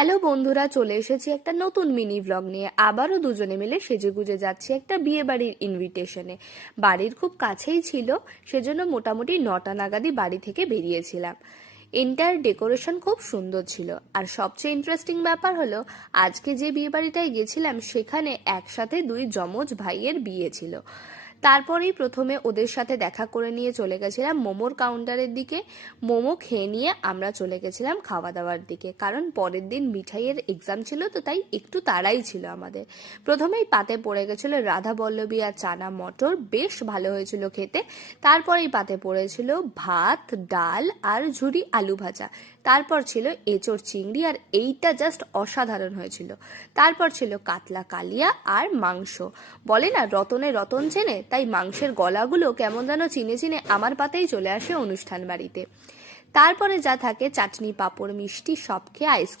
Hello বন্ধুরা, চলে এসেছি একটা নতুন মিনি ব্লগ নিয়ে। আবারও দুজনে মিলে সেজেগুজে যাচ্ছি একটা বিয়ে বাড়ির ইনভিটেশনে। বাড়ির খুব কাছেই ছিল, সেজন্য মোটামুটি 9টা নাগাদই বাড়ি থেকে বেরিয়েছিলাম। এন্টায়ার ডেকোরেশন খুব সুন্দর ছিল। আর সবচেয়ে ইন্টারেস্টিং ব্যাপার হলো, আজকে যে বিয়ে বাড়িটায় গেছিলাম সেখানে একসাথে দুই যমজ ভাইয়ের বিয়ে ছিল। তারপরেই প্রথমে ওদের সাথে দেখা করে নিয়ে চলে গেছিলাম মোমোর কাউন্টারের দিকে। মোমো খেয়ে নিয়ে আমরা চলে গেছিলাম খাওয়া দাওয়ার দিকে, কারণ পরের দিন মিঠাইয়ের এক্সাম ছিল, তো তাই একটু তাড়াই ছিল আমাদের। প্রথমেই পাতে পড়ে গেছিল রাধা বল্লভী আর চানা মটর, বেশ ভালো হয়েছিল খেতে। তারপরেই পাতে পড়েছিল ভাত, ডাল আর ঝুরি আলু ভাজা। তারপর ছিল এঁচোড় চিংড়ি, আর এইটা জাস্ট অসাধারণ হয়েছিল। তারপর ছিল কাতলা কালিয়া আর মাংস। বলে না, রতনে রতন চেনে, তাই মাংসের গলাগুলো কেমন যেন চিনে চিনে আমার পাতেই চলে আসে অনুষ্ঠান বাড়িতে। তারপরে যা থাকে চাটনি, পাঁপড়, মিষ্টি সব খেয়ে আইসক্রিম